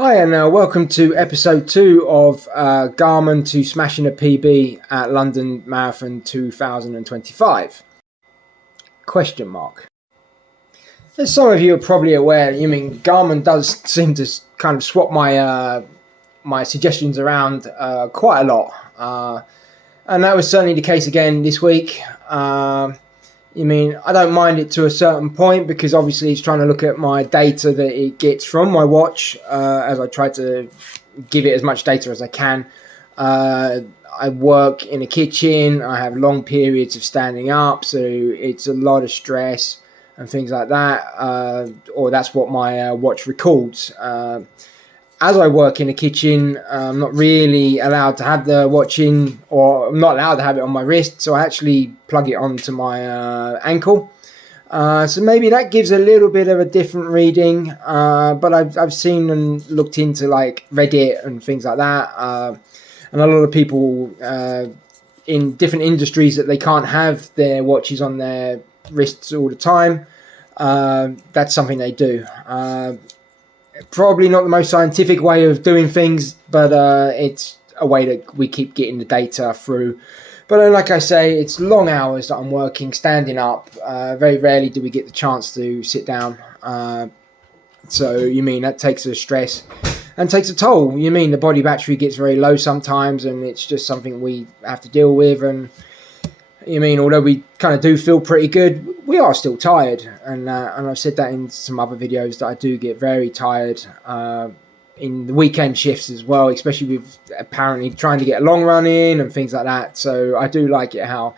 Hi, and welcome to episode 2 of Garmin to smashing a PB at London Marathon 2025. Question mark. As some of you are probably aware, Garmin does seem to kind of swap my suggestions around quite a lot. And that was certainly the case again this week. I don't mind it to a certain point because obviously it's trying to look at my data that it gets from my watch as I try to give it as much data as I can. I work in a kitchen. I have long periods of standing up, so it's a lot of stress and things like that. Or that's what my watch records. As I work in a kitchen, I'm not really allowed to have the watch in, or I'm not allowed to have it on my wrist, so I actually plug it onto my ankle. So maybe that gives a little bit of a different reading, but I've seen and looked into like Reddit and things like that, and a lot of people in different industries that they can't have their watches on their wrists all the time. That's something they do. Probably not the most scientific way of doing things, but it's a way that we keep getting the data through. But like I say, it's long hours that I'm working, standing up. Very rarely do we get the chance to sit down. So that takes a stress and takes a toll. The body battery gets very low sometimes, and it's just something we have to deal with. And although we kind of do feel pretty good, we are still tired, and I've said that in some other videos that I do get very tired in the weekend shifts as well, especially with apparently trying to get a long run in and things like that. So I do like it how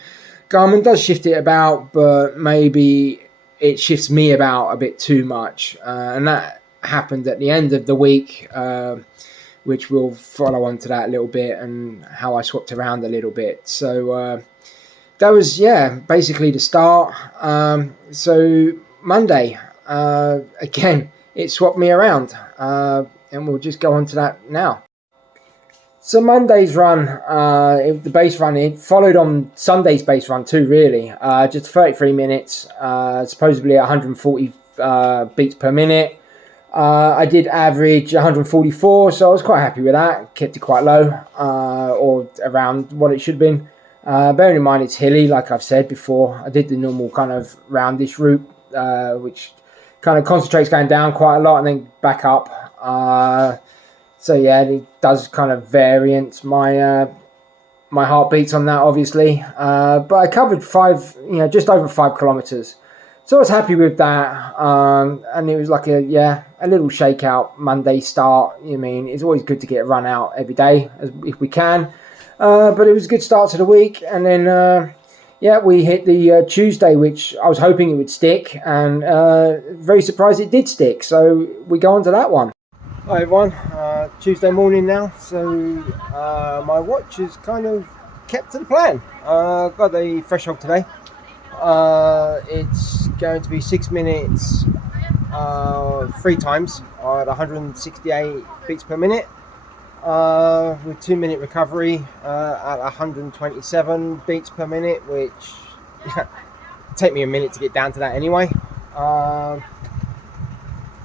Garmin does shift it about, but maybe it shifts me about a bit too much, and that happened at the end of the week, which we'll follow on to that a little bit and how I swapped around a little bit. So that was, basically the start. So Monday, again, it swapped me around, and we'll just go on to that now. So Monday's run, the base run, it followed on Sunday's base run too, really. Just 33 minutes, supposedly 140 beats per minute. I did average 144, so I was quite happy with that. Kept it quite low, or around what it should have been. Bearing in mind it's hilly, like I've said before. I did the normal kind of roundish route, which kind of concentrates going down quite a lot and then back up. So yeah, it does kind of variant my heartbeats on that, obviously. But I covered just over 5 kilometers. So I was happy with that. And it was like a little shakeout Monday start. It's always good to get a run out every day if we can. But it was a good start to the week, and then we hit the Tuesday, which I was hoping it would stick, and very surprised it did stick. So we go on to that one. Hi everyone, Tuesday morning now. So my watch is kind of kept to the plan. Got the threshold today. It's going to be 6 minutes, 3 times at 168 beats per minute. With 2 minute recovery at 127 beats per minute, which take me a minute to get down to that anyway.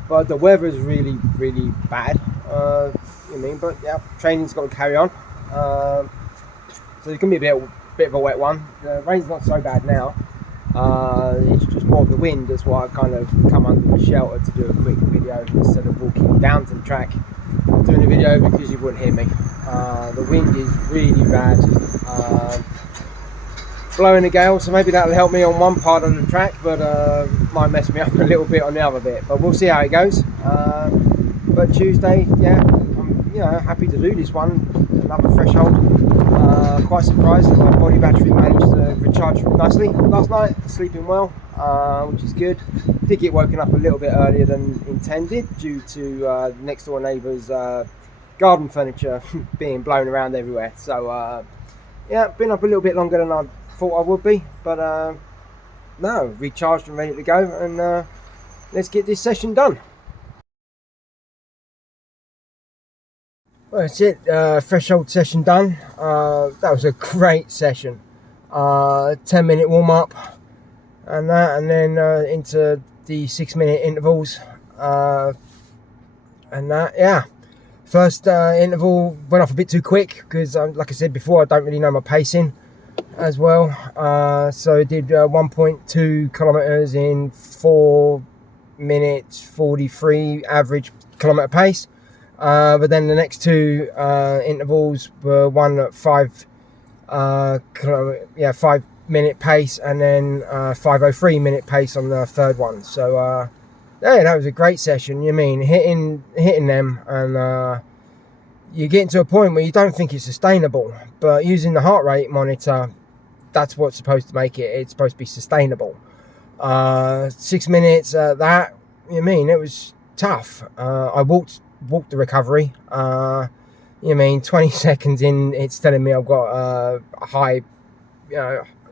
But the weather is really, really bad. But yeah, training's got to carry on. So it's gonna be a bit of a wet one. The rain's not so bad now. It's just more of the wind. That's why I kind of come under the shelter to do a quick video instead of walking down to the track doing a video, because you wouldn't hear me. The wind is really bad, blowing a gale, so maybe that'll help me on one part of the track, but might mess me up a little bit on the other bit, but we'll see how it goes. But Tuesday, I'm happy to do this one, another threshold. Quite surprised that my body battery managed to recharge nicely last night, sleeping well, which is good. Did get woken up a little bit earlier than intended due to next door neighbour's garden furniture being blown around everywhere. So been up a little bit longer than I thought I would be, but no, recharged and ready to go, and let's get this session done. Well, that's it, threshold session done. That was a great session. 10-minute warm up and that, and then into the 6-minute intervals, and that, First interval went off a bit too quick because, like I said before, I don't really know my pacing as well. So I did 1.2 kilometers in 4 minutes 43 average kilometer pace. But then the next two intervals were one at 5-minute pace, and then 5:03-minute pace on the third one. So yeah, that was a great session. You mean hitting them, and you get to a point where you don't think it's sustainable, but using the heart rate monitor, that's what's supposed to make it. It's supposed to be sustainable. 6 minutes that, you mean, it was tough. I walked the recovery. 20 seconds in, it's telling me I've got a high,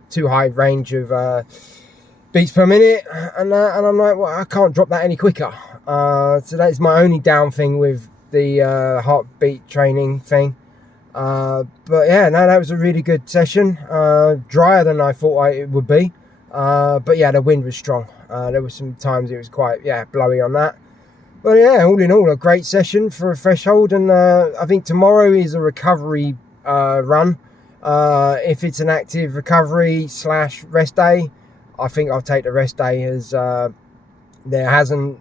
too high range of beats per minute, and I'm like, well, I can't drop that any quicker. So that is my only down thing with the heartbeat training thing. But yeah, no, that was a really good session. Drier than I thought it would be. But yeah, the wind was strong. There were some times it was quite blowy on that. But yeah, all in all, a great session for a threshold. And I think tomorrow is a recovery run. If it's an active recovery / rest day, I think I'll take the rest day, as there hasn't,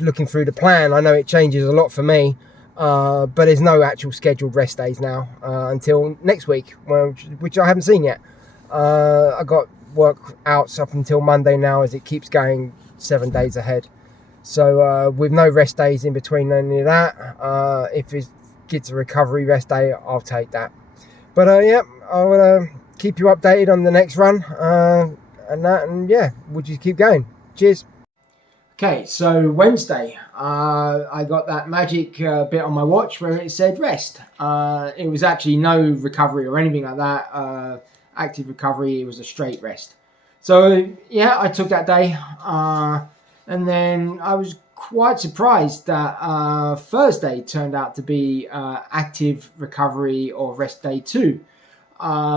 looking through the plan, I know it changes a lot for me. But there's no actual scheduled rest days now until next week, which I haven't seen yet. I got workouts up until Monday now, as it keeps going 7 days ahead. So with no rest days in between any of that, if it gets a recovery rest day, I'll take that. But I will keep you updated on the next run and we'll just keep going. Cheers. Okay, so Wednesday, I got that magic bit on my watch where it said rest. It was actually no recovery or anything like that. Active recovery, it was a straight rest. So yeah, I took that day, and then I was quite surprised that Thursday turned out to be active recovery or rest day 2,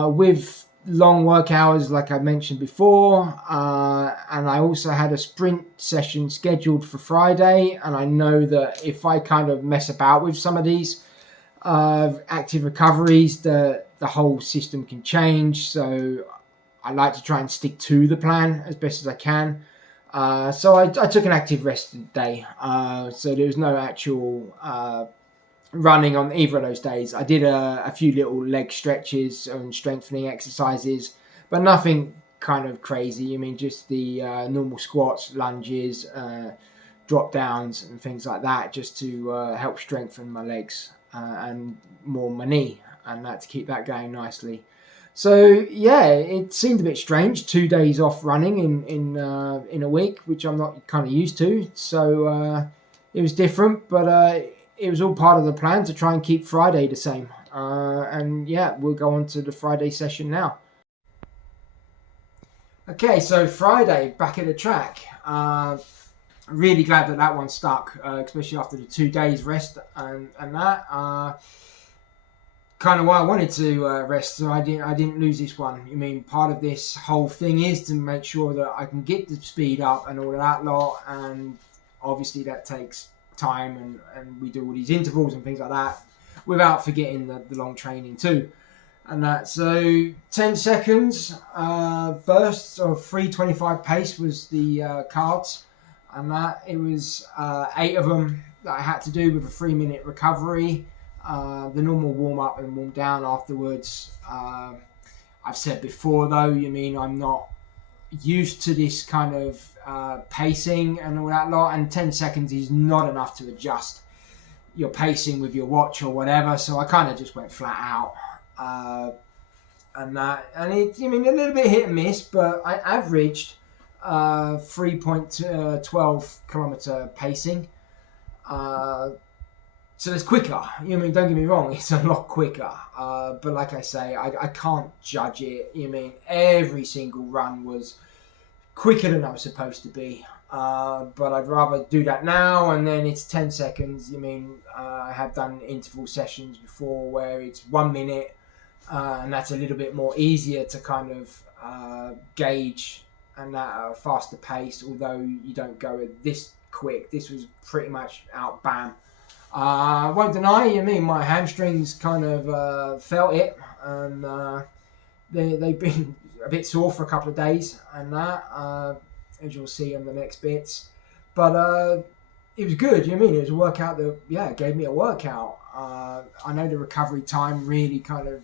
with long work hours, like I mentioned before, and I also had a sprint session scheduled for Friday, and I know that if I kind of mess about with some of these active recoveries, the whole system can change. So I like to try and stick to the plan as best as I can. So I took an active rest day, so there was no actual running on either of those days. I did a few little leg stretches and strengthening exercises, but nothing kind of crazy. I mean, just the normal squats, lunges, drop downs and things like that, just to help strengthen my legs and more my knee, and that to keep that going nicely. So yeah, it seemed a bit strange, 2 days off running in a week, which I'm not kind of used to. So it was different, but it was all part of the plan to try and keep Friday the same. And yeah, we'll go on to the Friday session now. Okay, so Friday, back at the track. Really glad that one stuck, especially after the 2 days rest and that. Kind of why I wanted to rest, so I didn't lose this one. I mean, part of this whole thing is to make sure that I can get the speed up and all of that lot, and obviously that takes time, and we do all these intervals and things like that without forgetting the long training too. And that, so 10 seconds bursts of 3:25 pace was the cards, and that it was 8 of them that I had to do with a 3-minute recovery. The normal warm up and warm down afterwards. I've said before though, I'm not used to this kind of pacing and all that lot, and 10 seconds is not enough to adjust your pacing with your watch or whatever, so I kind of just went flat out. And it's a little bit hit and miss, but I averaged 3.12 kilometer pacing. So it's quicker. Don't get me wrong, it's a lot quicker. But like I say, I can't judge it. Every single run was quicker than I was supposed to be. But I'd rather do that now, and then it's 10 seconds. I have done interval sessions before where it's 1 minute, and that's a little bit more easier to kind of gauge, and at a faster pace, although you don't go this quick. This was pretty much out, bam. I won't deny, my hamstrings kind of felt it, and they've been a bit sore for a couple of days, and that, as you'll see on the next bits. But it was good. It was a workout that, it gave me a workout. I know the recovery time really kind of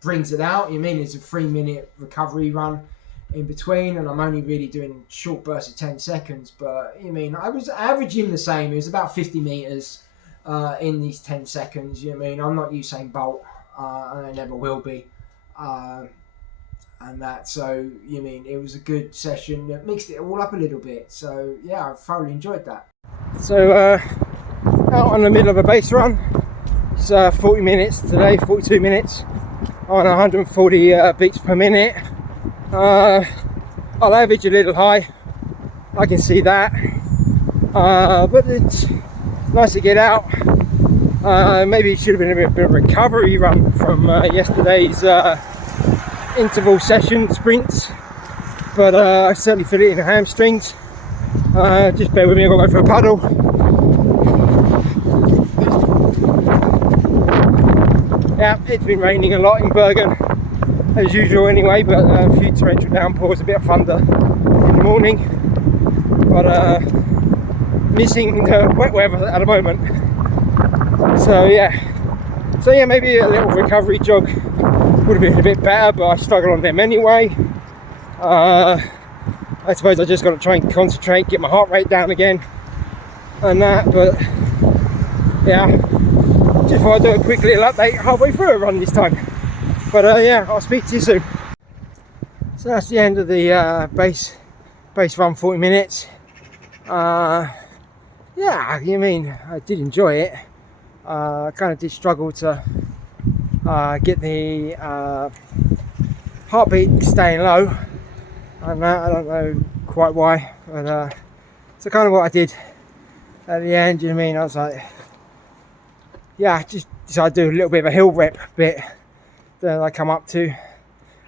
brings it out. It's a 3-minute recovery run in between, and I'm only really doing short bursts of 10 seconds. But I was averaging the same. It was about 50 meters in these 10 seconds. I'm not Usain Bolt, and I never will be. And that, so it was a good session that mixed it all up a little bit. So yeah, I thoroughly enjoyed that. So out on the middle of a base run. It's 40 minutes today, 42 minutes on 140 beats per minute. I'll average a little high, I can see that, but it's nice to get out. Maybe it should have been a bit of a recovery run from yesterday's interval session sprints, but I certainly feel it in the hamstrings. Just bear with me, I've got to go for a puddle. Yeah, it's been raining a lot in Bergen as usual anyway, but a few torrential downpours, a bit of thunder in the morning, but missing the wet weather at the moment. So yeah, maybe a little recovery jog would have been a bit better, but I struggle on them anyway. I suppose I just got to try and concentrate, get my heart rate down again and that, but yeah, just thought I'd do a quick little update halfway through a run this time. But yeah, I'll speak to you soon. So that's the end of the base run, 40 minutes. Yeah, I did enjoy it. I kind of did struggle to get the heartbeat staying low, and I don't know quite why, but so kind of what I did at the end. I was like, yeah, just decided to do a little bit of a hill rep bit that I come up to.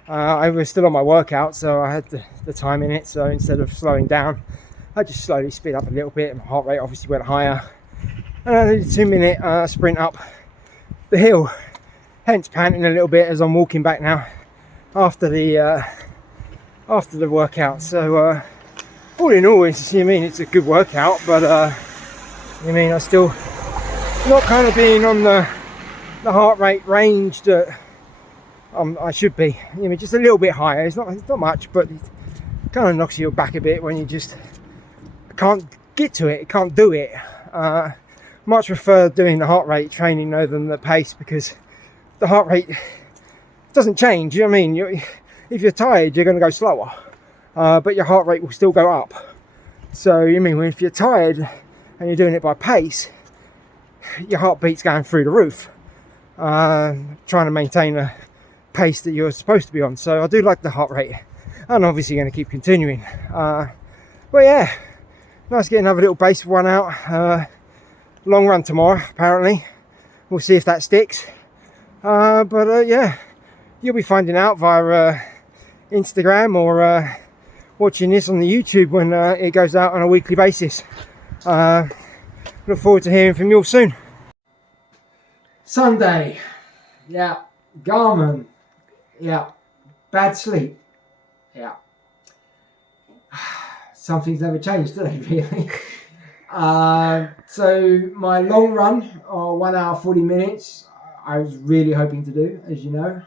I was still on my workout, so I had the time in it, so instead of slowing down, I just slowly speed up a little bit. My heart rate obviously went higher, and I did a 2-minute sprint up the hill, hence panting a little bit as I'm walking back now after the workout. So all in all, it's a good workout, but I still not kind of being on the heart rate range that I should be. Just a little bit higher. It's not much, but it kind of knocks you back a bit when you just can't get to it, can't do it. Much prefer doing the heart rate training though than the pace, because the heart rate doesn't change. If you're tired, you're going to go slower, but your heart rate will still go up. So if you're tired and you're doing it by pace, your heartbeat's going through the roof, trying to maintain a pace that you're supposed to be on. So I do like the heart rate, and obviously going to keep continuing. But yeah, nice to get another little base run out. Long run tomorrow apparently, we'll see if that sticks. But yeah, you'll be finding out via Instagram or watching this on the YouTube when it goes out on a weekly basis. Look forward to hearing from you all soon. Sunday, yeah, Garmin, yeah, bad sleep, yeah. Some things never change, do they, really? So my long run, 1 hour 40 minutes, I was really hoping to do, as you know.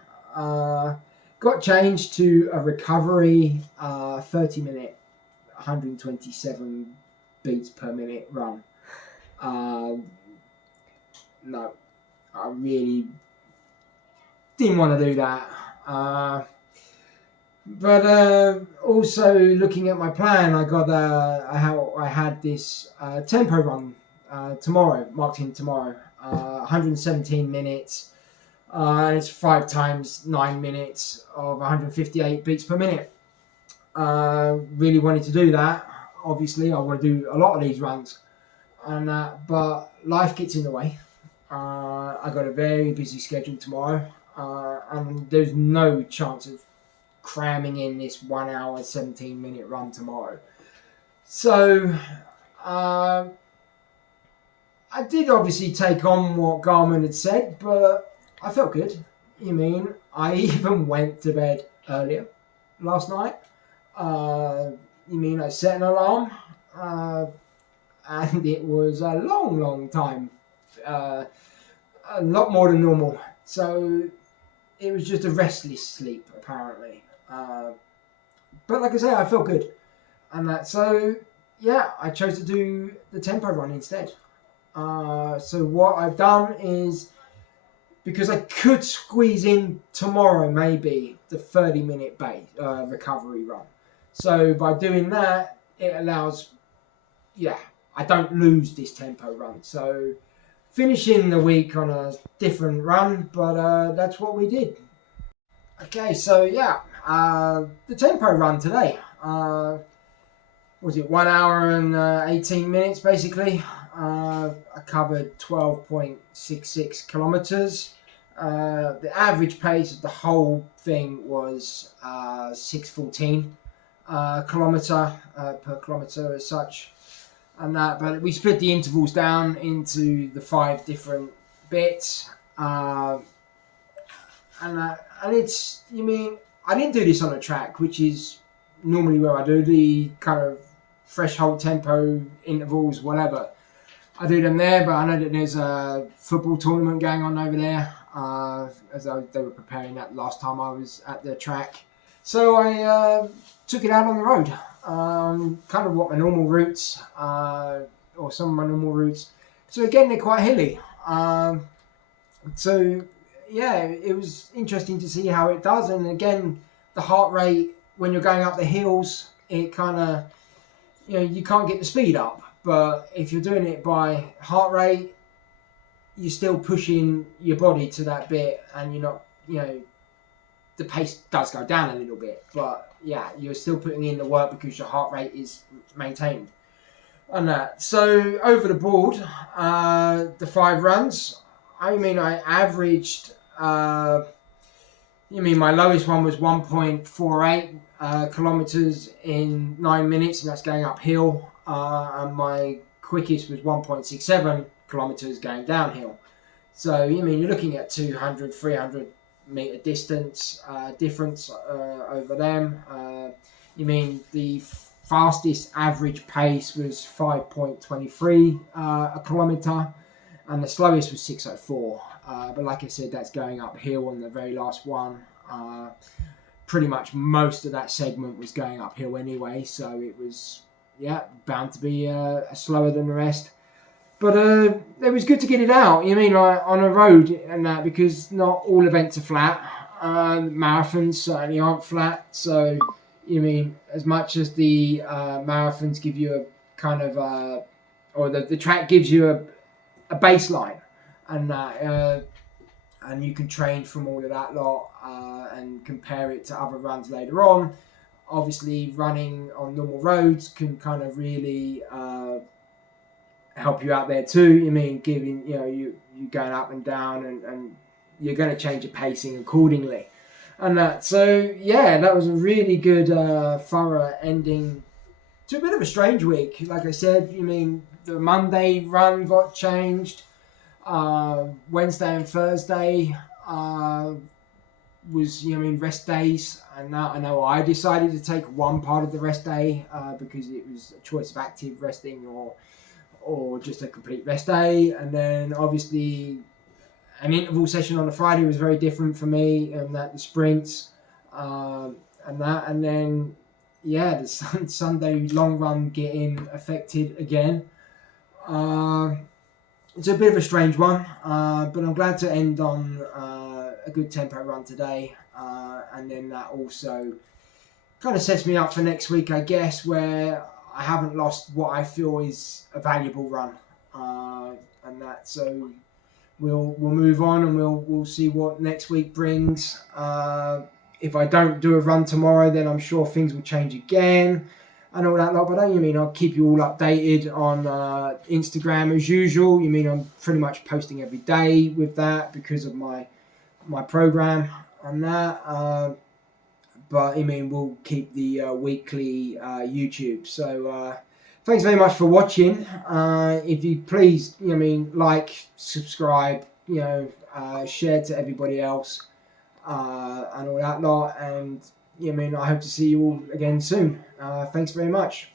Got changed to a recovery 30-minute, 127 beats per minute run. No, I really didn't want to do that. But also looking at my plan, I had this tempo run tomorrow, marked in tomorrow, 117 minutes. It's 5 times 9 minutes of 158 beats per minute. Really wanted to do that. Obviously, I want to do a lot of these runs, but life gets in the way. I got a very busy schedule tomorrow, and there's no chance of cramming in this 1 hour 17-minute run tomorrow. So I did obviously take on what Garmin had said, but I felt good. I even went to bed earlier last night. I set an alarm, uh, and it was a long, long time, uh, a lot more than normal. So it was just a restless sleep, apparently. But like I say, I felt good, and that. So yeah, I chose to do the tempo run instead. So what I've done is, because I could squeeze in tomorrow maybe the 30-minute recovery run. So by doing that, it allows, I don't lose this tempo run. So finishing the week on a different run, but that's what we did. Okay, so the tempo run today. Was it 1 hour and 18 minutes basically? I covered 12.66 kilometers. The average pace of the whole thing was 6:14 kilometer per kilometer as such, and that. But we split the intervals down into the 5 different bits, and it's. I didn't do this on a track, which is normally where I do the kind of threshold tempo intervals, whatever. I do them there, but I know that there's a football tournament going on over there, they were preparing that last time I was at the track. So I took it out on the road, kind of what my normal routes, or some of my normal routes. So again, they're quite hilly. It was interesting to see how it does. And again, the heart rate, when you're going up the hills, it kind of, you can't get the speed up. But if you're doing it by heart rate, you're still pushing your body to that bit, and you're not, the pace does go down a little bit. But yeah, you're still putting in the work because your heart rate is maintained. And that. So over the board, the 5 runs, I averaged, my lowest one was 1.48 kilometers in 9 minutes, and that's going uphill. And my quickest was 1.67 kilometers going downhill. So, you're looking at 200, 300 meter distance difference over them. The fastest average pace was 5.23 a kilometer, and the slowest was 6:04. But like I said, that's going uphill on the very last one. Pretty much most of that segment was going uphill anyway, so it was bound to be slower than the rest. But it was good to get it out. On a road and that, because not all events are flat. Marathons certainly aren't flat. So as much as the marathons give you a kind of or the track gives you a baseline, and that and you can train from all of that lot and compare it to other runs later on. Obviously, running on normal roads can kind of really help you out there too. Giving you going up and down, and you're going to change your pacing accordingly. And that, that was a really good, thorough ending to a bit of a strange week. Like I said, the Monday run got changed. Wednesday and Thursday was rest days, and I know I decided to take one part of the rest day because it was a choice of active resting or just a complete rest day. And then obviously an interval session on a Friday was very different for me, and that the sprints and then the Sunday long run getting affected again. It's a bit of a strange one, but I'm glad to end on a good tempo run today, and then that also kind of sets me up for next week, I guess, where I haven't lost what I feel is a valuable run, and that. So we'll move on, and we'll see what next week brings. If I don't do a run tomorrow, then I'm sure things will change again. And all that lot, but I'll keep you all updated on Instagram as usual. I'm pretty much posting every day with that because of my program and that. But we'll keep the weekly YouTube. So thanks very much for watching. If you please, like, subscribe, share to everybody else, and all that lot. And I hope to see you all again soon. Thanks very much.